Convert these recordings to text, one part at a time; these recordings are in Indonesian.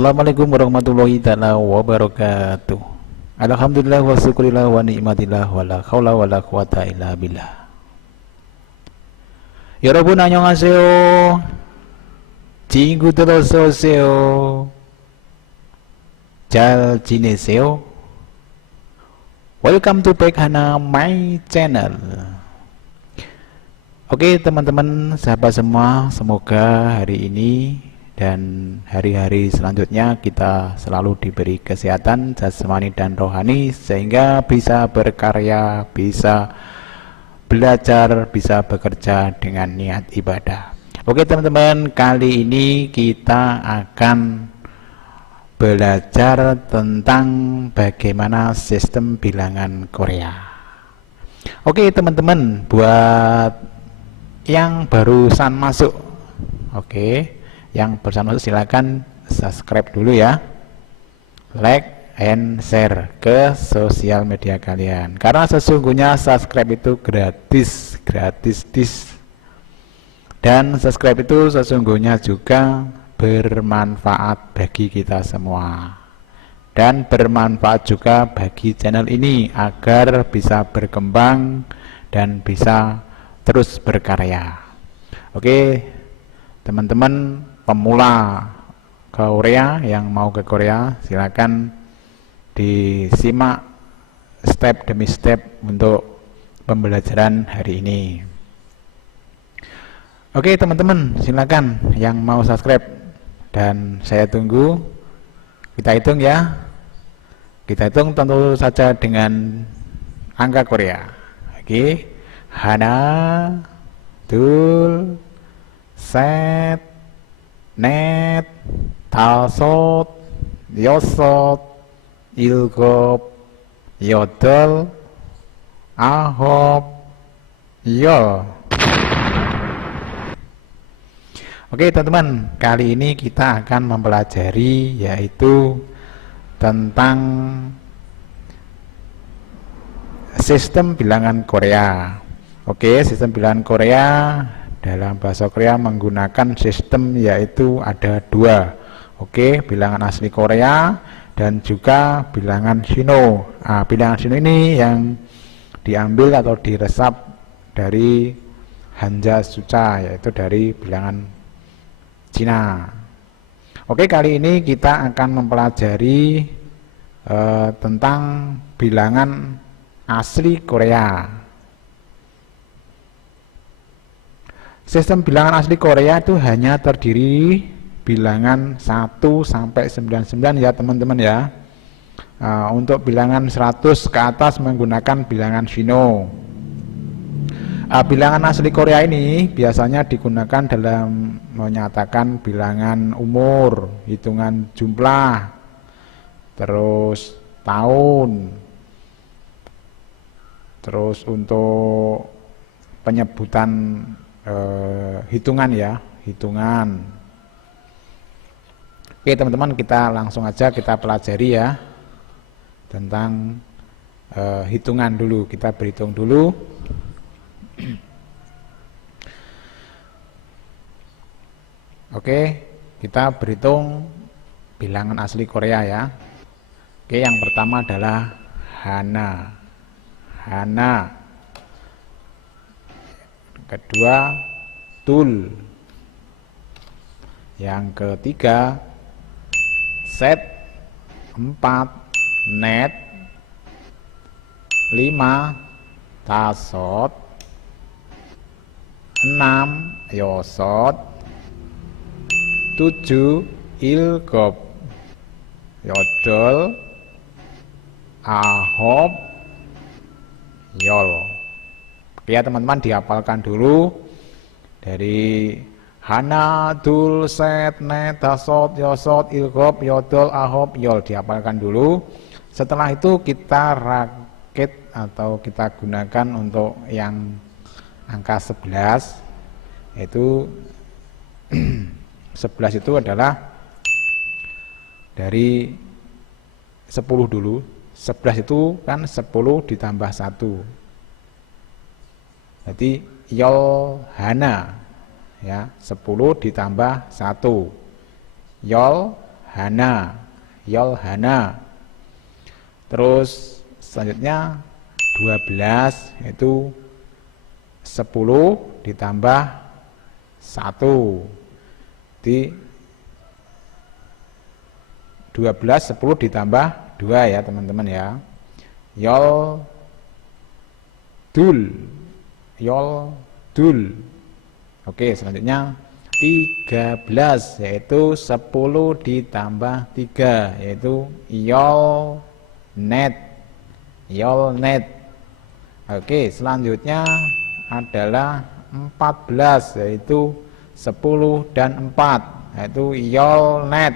Assalamualaikum warahmatullahi taala wabarakatuh. Alhamdulillah wa syukurillah wa ni'matillah wa la haula wa la quwata illa billah. 여러분 안녕하세요. 친구 들어서 오세요. 잘 지내세요? Welcome to back Hana my channel. Oke teman-teman, sahabat semua, semoga hari ini dan hari-hari selanjutnya kita selalu diberi kesehatan jasmani dan rohani sehingga bisa berkarya, bisa belajar, bisa bekerja dengan niat ibadah. Oke teman-teman, kali ini kita akan belajar tentang bagaimana sistem bilangan Korea. Oke teman-teman, buat yang barusan masuk, yang barusan masuk silakan subscribe dulu ya, like and share ke sosial media kalian, karena sesungguhnya subscribe itu gratis dan subscribe itu sesungguhnya juga bermanfaat bagi kita semua dan bermanfaat juga bagi channel ini agar bisa berkembang dan bisa terus berkarya. Oke teman-teman pemula ke Korea, yang mau ke Korea silakan disimak step demi step untuk pembelajaran hari ini. Oke teman-teman, silakan yang mau subscribe dan saya tunggu. Kita hitung ya, kita hitung tentu saja dengan angka Korea. Oke, Hana, 둘, 셋, 넷, 다섯, 여섯, 일곱, 여덟, 아홉, 열. Oke teman-teman, kali ini kita akan mempelajari yaitu tentang sistem bilangan Korea. Oke, sistem bilangan Korea dalam bahasa Korea menggunakan sistem yaitu ada dua. Oke, bilangan asli Korea dan juga bilangan Shino. Nah, bilangan Shino ini yang diambil atau diresap dari Hanja Suca, yaitu dari bilangan Cina. Oke, kali ini kita akan mempelajari tentang bilangan asli Korea. Sistem bilangan asli Korea itu hanya terdiri bilangan 1 sampai 99 ya teman-teman ya. Untuk bilangan 100 ke atas menggunakan bilangan Shino. Bilangan asli Korea ini biasanya digunakan dalam menyatakan bilangan umur, hitungan jumlah, terus tahun, terus untuk penyebutan hitungan ya, hitungan. Oke teman-teman, kita langsung aja kita pelajari ya tentang hitungan dulu. Kita berhitung dulu. Oke, kita berhitung bilangan asli Korea ya. Oke, yang pertama adalah Hana. Kedua Tul. Yang ketiga Set. 4 Net. 5 Tasot. 6 Yosot. 7 Ilgop. Yodol. Ahop. Yol. Oke ya teman-teman, dihafalkan dulu dari Hana, Dul, Set, Net, Dasot, Yosot, Ilgop, Yodol, Ahop, Yol, dihafalkan dulu. Setelah itu kita rakit atau kita gunakan untuk yang angka 11, yaitu 11 itu adalah dari 10 dulu. 11 itu kan 10 ditambah 1. Jadi Yol Hana ya, 10 ditambah 1. Yol hana, yol hana. Terus selanjutnya 12 yaitu 10 ditambah 1 di 12 10 ditambah 2 ya teman-teman ya. Yol dul, yol dul. Oke, selanjutnya 13 yaitu 10 ditambah 3 yaitu yol net, yol net. Oke, selanjutnya adalah 14 yaitu 10 dan 4 yaitu yol net.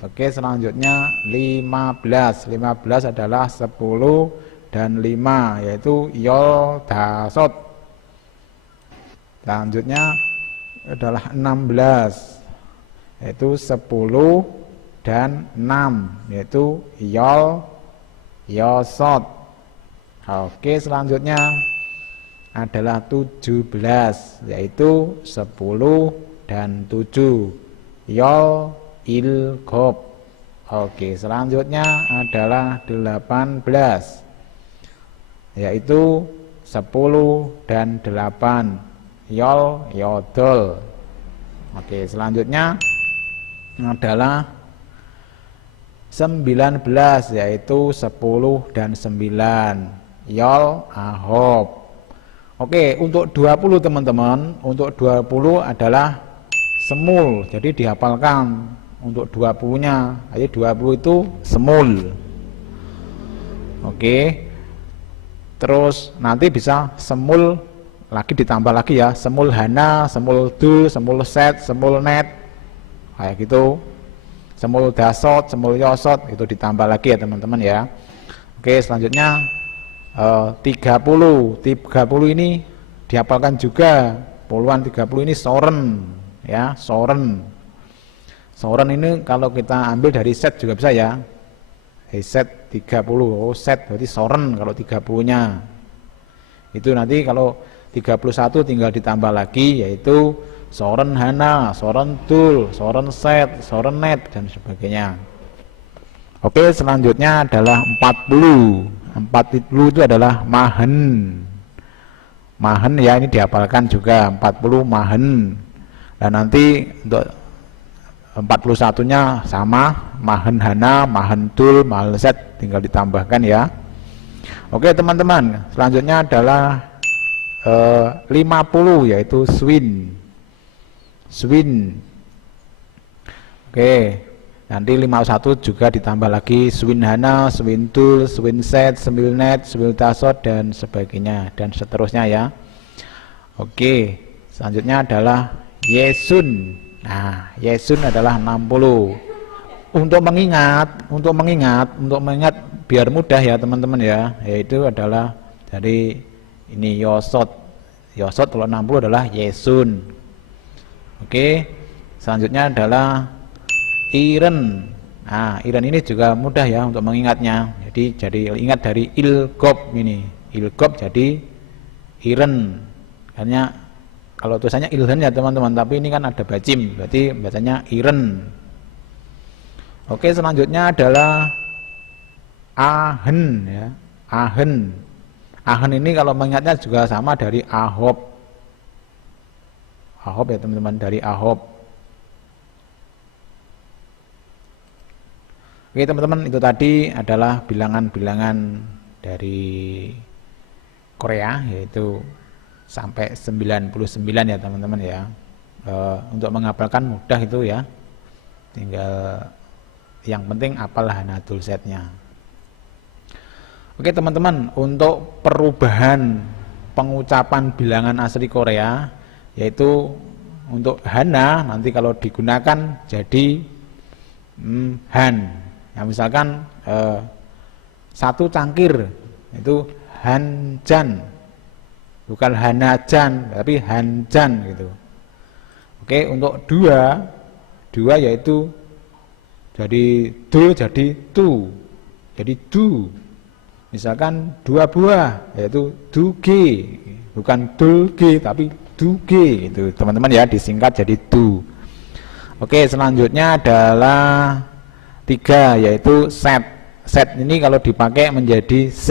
Oke, selanjutnya 15 adalah 10 dan 5 yaitu yol dasot. Selanjutnya adalah 16 yaitu 10 dan 6 yaitu yol yosot. Oke, selanjutnya adalah 17 yaitu 10 dan 7 yol ilgob. Oke, selanjutnya adalah 18 yaitu 10 dan 8 yol yodol. Oke, selanjutnya adalah 19 yaitu 10 dan 9 yol ahob. Oke, untuk 20 teman-teman, untuk 20 adalah semul, jadi dihafalkan untuk 20-nya. Ayo 20 itu semul. Oke. Terus nanti bisa semul lagi ditambah lagi ya, semul hana, semul dul, semul set, semul net. Kayak gitu. Semul dasot, semul yosot itu ditambah lagi ya teman-teman ya. Oke, selanjutnya 30 ini dihafalkan juga. Puluhan 30 ini soren ya, soren. Soren ini kalau kita ambil dari set juga bisa ya. Set 30, oh set berarti soren kalau 30-nya. Itu nanti kalau 31 tinggal ditambah lagi yaitu soren hana, soren dul, soren set, soren net dan sebagainya. Oke, selanjutnya adalah 40. 40 itu adalah mahen. Mahen ya, ini dihafalkan juga 40 mahen. Dan nanti untuk 41-nya sama, mahen hana, mahen dul, mahen set tinggal ditambahkan ya. Oke teman-teman, selanjutnya adalah 50 yaitu swin. Swin. Oke, nanti 51 juga ditambah lagi swin hana, swin dul, swin set, swin net, swin tasot dan sebagainya dan seterusnya ya. Oke, selanjutnya adalah yesun. Nah, yesun adalah 60. Untuk mengingat biar mudah ya teman-teman ya, yaitu adalah dari ini yosot. Yosot kalau 60 adalah yesun. Oke, selanjutnya adalah iren. Nah, iren ini juga mudah ya untuk mengingatnya. Jadi ingat dari ilgob ini. Ilgob jadi iren. Karena kalau tulisannya ilhen ya teman-teman, tapi ini kan ada bacim, berarti bacanya iren. Oke, selanjutnya adalah ahen ya. Ahen. Ahen ini kalau mengingatnya juga sama dari ahob. Ahob ya teman-teman, dari ahob. Oke teman-teman, itu tadi adalah bilangan-bilangan dari Korea, yaitu sampai 99 ya teman-teman ya. Untuk menghafalkan mudah itu ya, tinggal yang penting hafal hanatul setnya. Oke teman-teman, untuk perubahan pengucapan bilangan asli Korea, yaitu untuk hana nanti kalau digunakan jadi han ya, misalkan 1 cangkir itu hanjan, bukan hanajan tapi hanjan gitu. Oke, untuk 2 yaitu jadi do jadi tu, jadi du. Misalkan 2 buah yaitu duge, bukan dulge tapi duge itu teman-teman ya, disingkat jadi du. Oke, selanjutnya adalah 3, yaitu set. Set ini kalau dipakai menjadi C.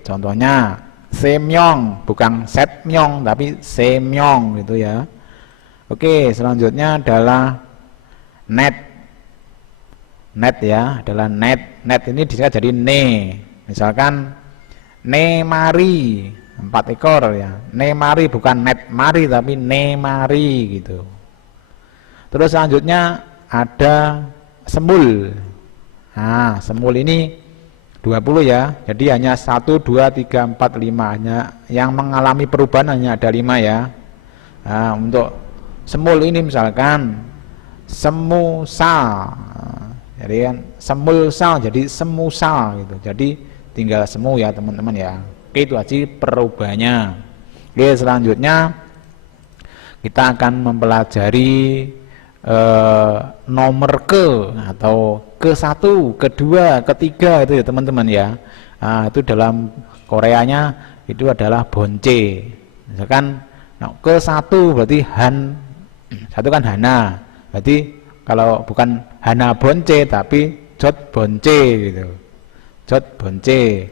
Contohnya semyong, bukan setmyong tapi semyong gitu ya. Oke, selanjutnya adalah net. Net ya, adalah net. Net ini bisa jadi ne. Misalkan ne mari, 4 ekor ya. Ne mari bukan net mari tapi ne mari gitu. Terus selanjutnya ada semul. Nah, semul ini 20 ya. Jadi hanya 1, 2, 3, 4, 5. Hanya yang mengalami perubahan hanya ada 5 ya. Nah, untuk semul ini misalkan semusal. Jadi kan semulsal jadi semusal gitu. Jadi tinggal semu ya teman-teman ya. Oke, itu aja perubahannya. Oke, selanjutnya kita akan mempelajari nomor ke atau ke-1, ke-2, ke-3 itu ya teman-teman ya. Nah, itu dalam Koreanya itu adalah bonce. Misalkan ke-1 berarti han, satu kan hana. Berarti kalau bukan hana bonce tapi jot bonce gitu. Jot bonce.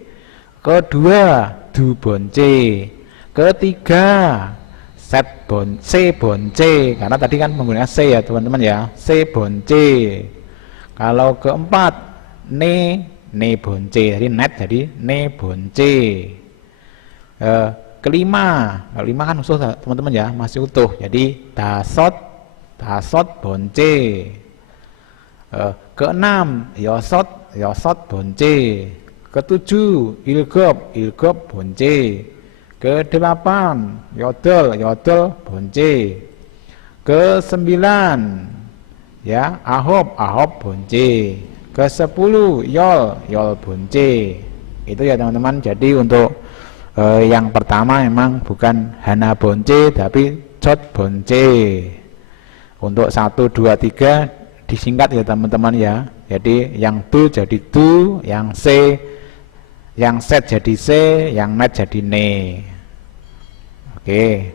Kedua du bonce. Ketiga set bonce bonce, karena tadi kan menggunakan C ya teman-teman ya, C bonce. Kalau keempat ne bonce, jadi net jadi ne bonce. Kelima kan utuh teman-teman ya, masih utuh, jadi dasot bonce. Keenam yosot bonce. Ketujuh ilgop bonce. Ke-8 yodel bonce. Ke-9 ya ahop bonce. Ke-10 yol bonce. Itu ya teman-teman. Jadi untuk yang pertama memang bukan hana bonce tapi jot bonce. Untuk 1, 2, 3 disingkat ya teman-teman ya. Jadi yang tu jadi tu, yang set jadi C, yang net jadi ne. Oke.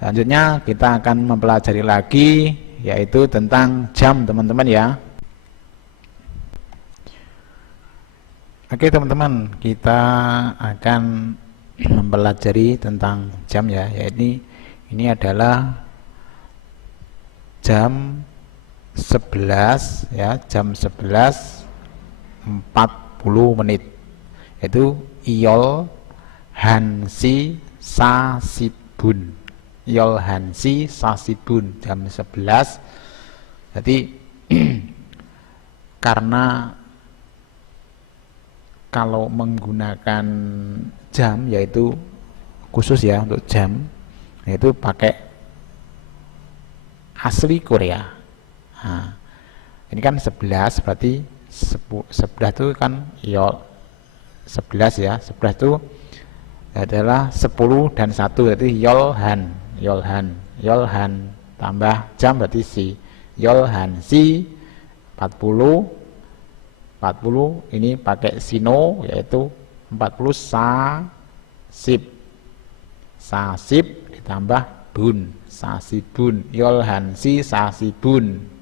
Selanjutnya kita akan mempelajari lagi yaitu tentang jam teman-teman ya. Oke teman-teman, kita akan mempelajari tentang jam ya. Yaitu ini adalah jam 11 ya, jam 11.40 menit. Itu Iyol Hansi Sasibun. Iyol Hansi Sasibun jam 11. Jadi karena kalau menggunakan jam yaitu khusus ya untuk jam yaitu pakai asli Korea. Nah, ini kan 11 berarti 11 itu kan Iyol 11 ya, 11 itu adalah 10 dan 1 berarti yolhan tambah jam berarti si yolhan si 40 ini pakai sino yaitu 40 sasib ditambah bun sasibun yolhan si sasibun.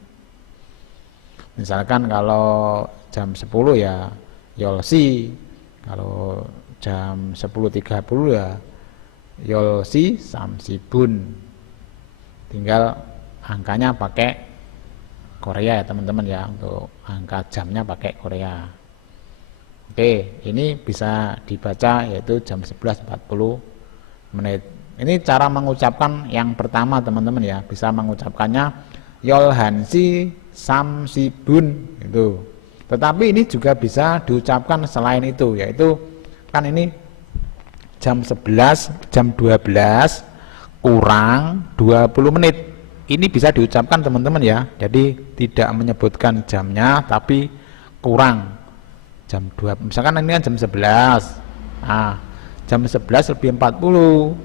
Misalkan kalau jam 10 ya yolsi, kalau jam 10.30 ya yolsi samsibun. Tinggal angkanya pakai Korea ya teman-teman ya, untuk angka jamnya pakai Korea. Oke, ini bisa dibaca yaitu jam 11.40 menit. Ini cara mengucapkan yang pertama teman-teman ya, bisa mengucapkannya yolhansi samsibun itu. Tetapi ini juga bisa diucapkan selain itu, yaitu kan ini jam 11, jam 12 kurang 20 menit. Ini bisa diucapkan teman-teman ya. Jadi tidak menyebutkan jamnya tapi kurang jam 2. Misalkan ini kan jam 11. Nah, jam 11 lebih 40.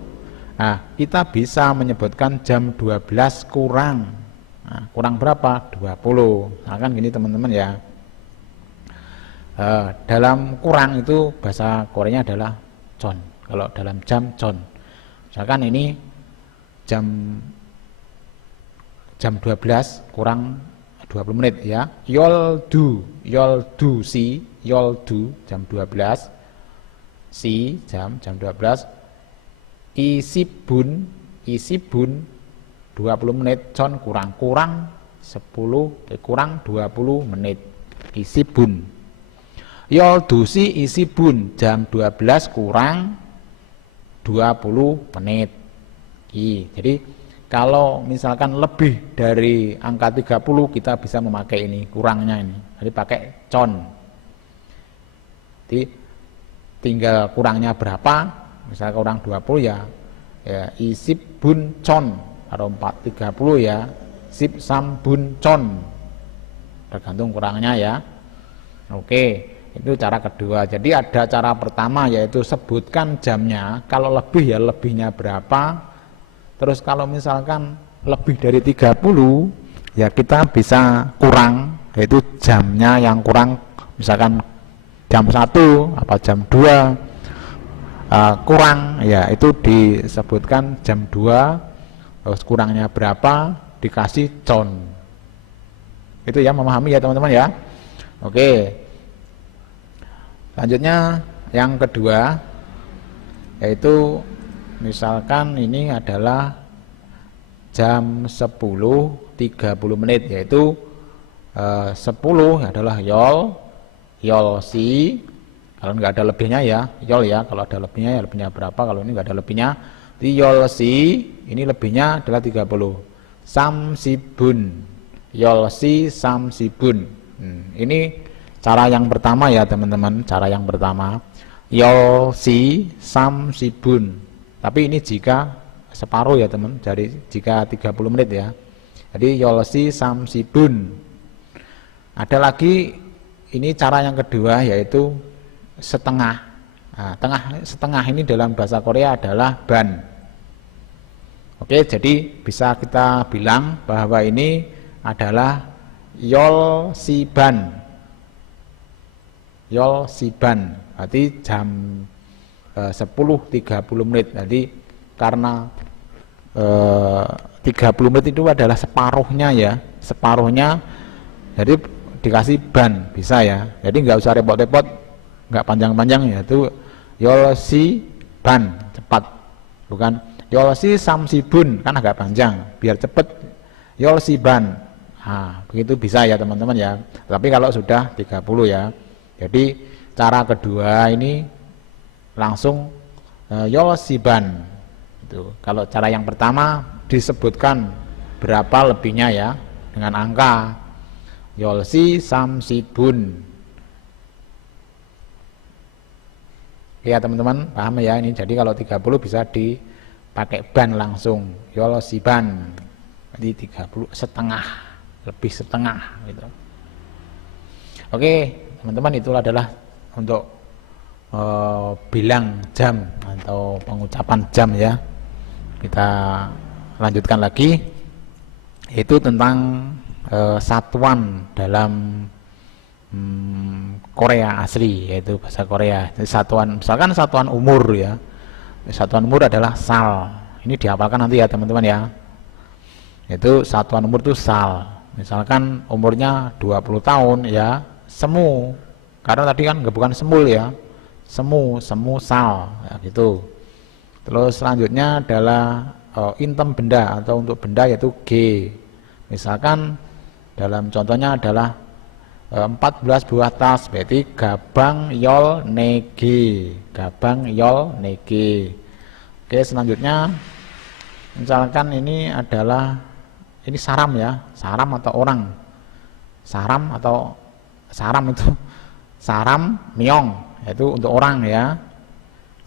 Nah, kita bisa menyebutkan jam 12 kurang. Nah, kurang berapa? 20. Nah, kan gini teman-teman ya. Dalam kurang itu bahasa Koreanya adalah chon. Kalau dalam jam chon. Misalkan ini jam jam 12 kurang 20 menit ya. Yol do si, yol do jam 12, si jam 12, isibun 20 menit, con kurang 10 kurang 20 menit, isibun. Yol do si isibun jam 12 kurang 20 menit. Jadi kalau misalkan lebih dari angka 30 kita bisa memakai ini, kurangnya ini. Jadi pakai con. Jadi tinggal kurangnya berapa, misalnya kurang 20 ya isip bun con. Kalau 30 ya sip sam bun con. Tergantung kurangnya ya. Oke, itu cara kedua. Jadi ada cara pertama yaitu sebutkan jamnya. Kalau lebih ya lebihnya berapa. Terus kalau misalkan lebih dari 30 ya kita bisa kurang, yaitu jamnya yang kurang, misalkan jam 1 apa jam 2 kurang ya itu disebutkan jam 2, terus kurangnya berapa dikasih con. Itu ya, memahami ya teman-teman ya. Oke, selanjutnya yang kedua yaitu misalkan ini adalah jam 10.30 menit, yaitu 10 adalah yol si, kalau nggak ada lebihnya ya yol ya, kalau ada lebihnya ya lebihnya berapa, kalau ini nggak ada lebihnya di yol si, ini lebihnya adalah 30. Sam sibun, yol si sam sibun. Ini cara yang pertama ya teman-teman, cara yang pertama yol si sam sibun. Tapi ini jika separuh ya teman, jadi jika 30 menit ya. Jadi yolsi samsibun. Ada lagi ini cara yang kedua yaitu setengah. Nah, setengah ini dalam bahasa Korea adalah ban. Oke, jadi bisa kita bilang bahwa ini adalah yol siban. Yol siban. Berarti jam 10.30 menit. Jadi karena 30 menit itu adalah separuhnya ya, separuhnya, jadi dikasih ban bisa ya. Jadi nggak usah repot-repot, nggak panjang-panjang ya, itu yolsi ban cepat, bukan yolsi samsibun kan agak panjang, biar cepet yolsi ban. Nah, begitu bisa ya teman-teman ya. Tapi kalau sudah 30 ya, jadi cara kedua ini langsung yolsiban. Itu. Kalau cara yang pertama disebutkan berapa lebihnya ya dengan angka yolsi samsibun. Ya teman-teman paham ya ini. Jadi kalau 30 bisa dipakai ban langsung yolsiban. Jadi 30 setengah, lebih setengah gitu. Oke teman-teman, itu adalah untuk bilang jam atau pengucapan jam ya. Kita lanjutkan lagi, yaitu tentang satuan dalam Korea asli, yaitu bahasa Korea. Jadi satuan, misalkan satuan umur ya, satuan umur adalah sal. Ini dihafalkan nanti ya teman-teman ya. Itu satuan umur itu sal. Misalkan umurnya 20 tahun ya semu, karena tadi kan bukan semul ya, semu sal ya, gitu. Terus selanjutnya adalah intem benda atau untuk benda yaitu G. Misalkan dalam contohnya adalah 14 buah tas, berarti gabang yol nege, gabang yol nege. Oke, selanjutnya misalkan ini adalah ini saram ya, saram atau orang, saram atau saram itu saram myong, yaitu untuk orang ya.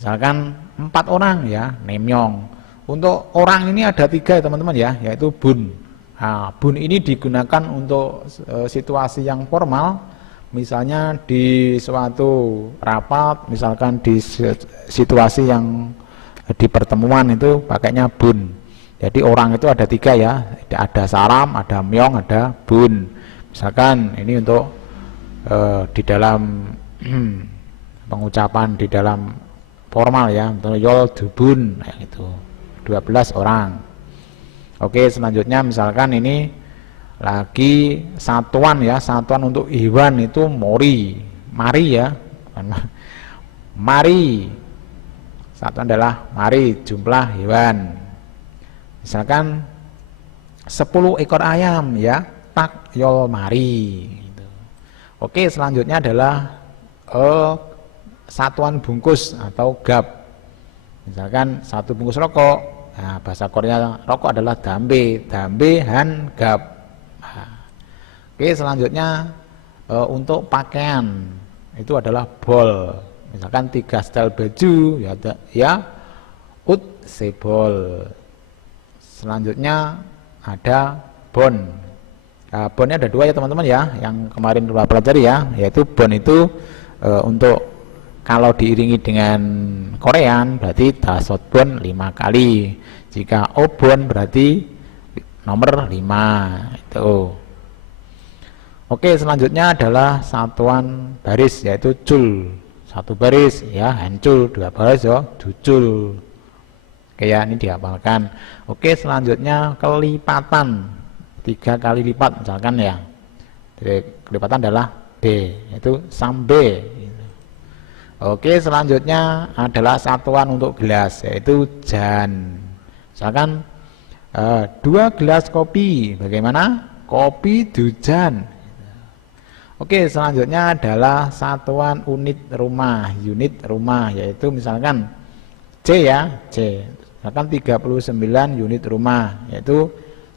Misalkan 4 orang ya, nemyong. Untuk orang ini ada 3 ya teman-teman ya, yaitu bun. Nah, bun ini digunakan untuk situasi yang formal, misalnya di suatu rapat, misalkan di situasi yang di pertemuan itu pakainya bun. Jadi orang itu ada 3 ya, ada saram, ada myong, ada bun. Misalkan ini untuk di dalam pengucapan di dalam formal ya, yol dubun, kayak gitu, 12 orang. Oke, selanjutnya misalkan ini lagi satuan ya, satuan untuk hewan itu mori, mari ya, mari. Satuan adalah mari, jumlah hewan. Misalkan 10 ekor ayam ya, tak yol mari gitu. Oke, selanjutnya adalah satuan bungkus atau gap. Misalkan satu bungkus rokok, nah, bahasa Korea rokok adalah dambe, dambe han gap. Nah, oke, selanjutnya untuk pakaian itu adalah bol. Misalkan 3 setel baju ya ut sebol. Selanjutnya ada bon. Nah, bonnya ada 2 ya teman-teman ya, yang kemarin kita pelajari ya, yaitu bon itu untuk kalau diiringi dengan Korean berarti dasot bon 5 kali. Jika obon berarti nomor 5 itu. Oke, selanjutnya adalah satuan baris yaitu cul. 1 baris ya hancul, 2 baris ya ducul. Kayak ini dihafalkan. Oke, selanjutnya kelipatan 3 kali lipat misalkan ya. Jadi kelipatan adalah B, yaitu sambe. Oke, selanjutnya adalah satuan untuk gelas yaitu jan. Misalkan 2 gelas kopi, bagaimana? Kopi dujan. Oke, selanjutnya adalah satuan unit rumah yaitu misalkan C ya, C. Misalkan 39 unit rumah yaitu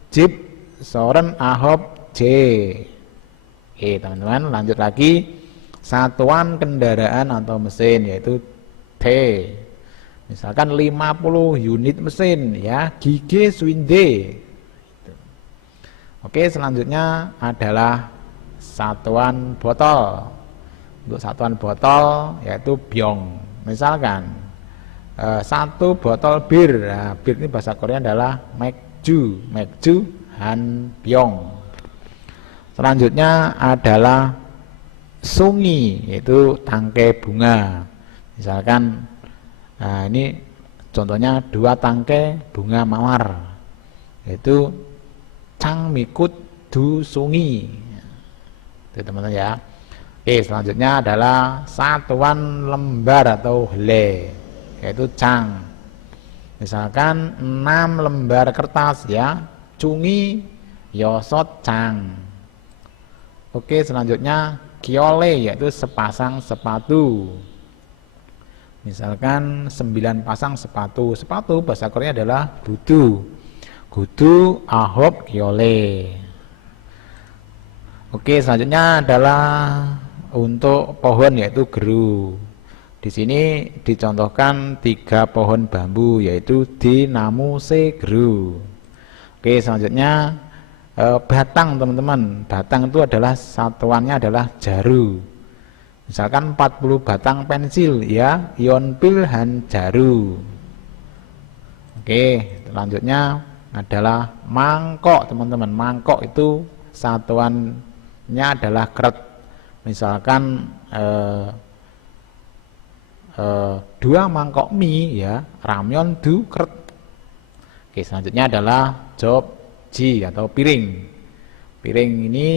Jeep Soren Ahop J. Oke, teman-teman, lanjut lagi. Satuan kendaraan atau mesin yaitu T. Misalkan 50 unit mesin ya, Gige Swinde. Oke, selanjutnya adalah satuan botol. Untuk satuan botol yaitu byong. Misalkan 1 botol bir. Nah, bir ini bahasa Korea adalah 맥주 han byong. Selanjutnya adalah sungi, yaitu tangkai bunga. Misalkan ini contohnya 2 tangkai bunga mawar, yaitu changmikut du sungi. Itu teman-teman ya. Oke, selanjutnya adalah satuan lembar atau hele, yaitu chang. Misalkan 6 lembar kertas ya, cungi yosot chang. Oke, selanjutnya kiole yaitu sepasang sepatu. Misalkan 9 pasang sepatu. Sepatu bahasa Korea adalah gudu. Gudu ahop kiole. Oke, selanjutnya adalah untuk pohon yaitu geru. Di sini dicontohkan 3 pohon bambu yaitu dinamu se geru. Oke, selanjutnya batang teman-teman. Batang itu adalah satuannya adalah jaru. Misalkan 40 batang pensil ya, yonpil han jaru. Oke, selanjutnya adalah mangkok teman-teman. Mangkok itu satuannya adalah kret. Misalkan 2 mangkok mie ya, ramyeon du kret. Oke, selanjutnya adalah jobji atau piring. Piring ini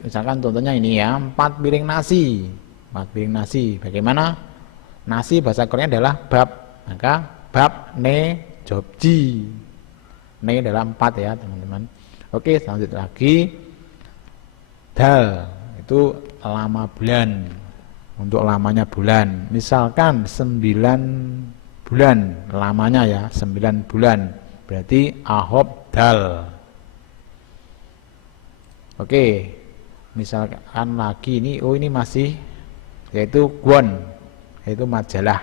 misalkan contohnya ini ya, 4 piring nasi. 4 piring nasi. Bagaimana? Nasi bahasa Korea adalah bab. Maka bab ne jobji. Ne adalah 4 ya, teman-teman. Oke, selanjutnya lagi dal. Itu lama bulan. Untuk lamanya bulan. Misalkan 9 bulan lamanya ya, 9 bulan. Berarti ahop dal. Oke, misalkan lagi ini, ini masih yaitu gwon, yaitu majalah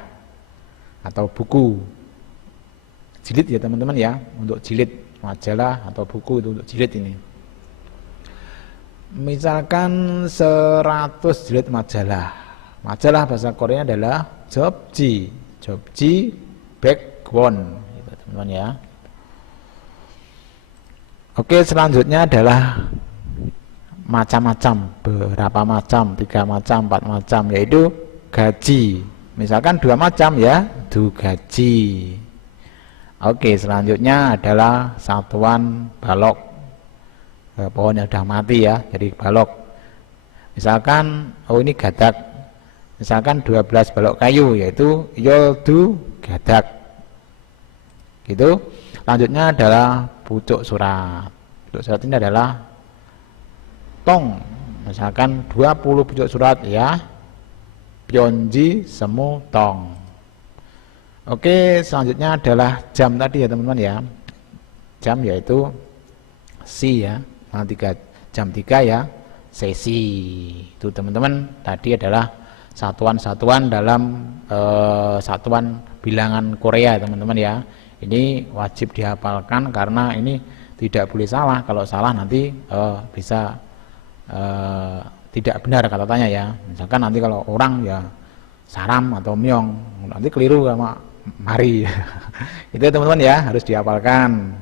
atau buku jilid ya teman-teman ya, untuk jilid majalah atau buku itu untuk jilid ini. Misalkan 100 jilid majalah. Majalah bahasa Korea adalah jobji, jobji bakwon, gitu, teman-teman ya. Oke, selanjutnya adalah macam-macam, berapa macam, 3 macam, 4 macam, yaitu gaji. Misalkan 2 macam ya, du gaji Oke, selanjutnya adalah satuan balok pohon yang sudah mati ya, jadi balok. Misalkan, oh ini gadak, misalkan 12 balok kayu, yaitu yoldu gadak gitu. Selanjutnya adalah pucuk surat. Pucuk surat ini adalah tong, misalkan 20 pucuk surat ya, pionji semu tong. Oke, selanjutnya adalah jam tadi ya teman-teman ya. Jam yaitu si ya, jam 3 ya, sesi. Itu teman-teman, tadi adalah satuan-satuan dalam satuan bilangan Korea teman-teman ya. Ini wajib dihafalkan karena ini tidak boleh salah. Kalau salah nanti bisa tidak benar kata-katanya ya. Misalkan nanti kalau orang ya saram atau myong, nanti keliru sama mari. Itu teman-teman ya, harus dihafalkan.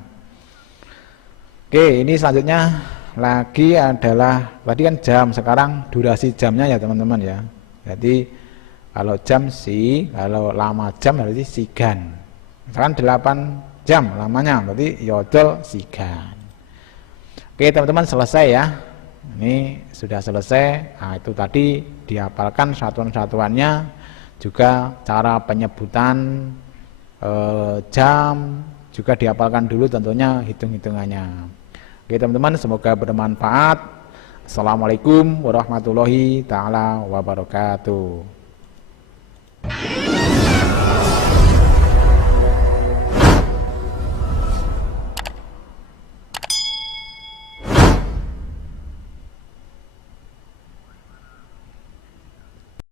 Oke, ini selanjutnya lagi adalah tadi kan jam, sekarang durasi jamnya ya teman-teman ya. Jadi kalau jam si, kalau lama jam berarti sigan. Misalkan 8 jam lamanya berarti yodol sigan. Oke teman-teman, selesai ya. Ini sudah selesai. Nah, itu tadi dihafalkan satuan-satuannya, juga cara penyebutan jam juga dihafalkan dulu tentunya hitung-hitungannya. Oke teman-teman, semoga bermanfaat. Assalamualaikum warahmatullahi taala wabarakatuh.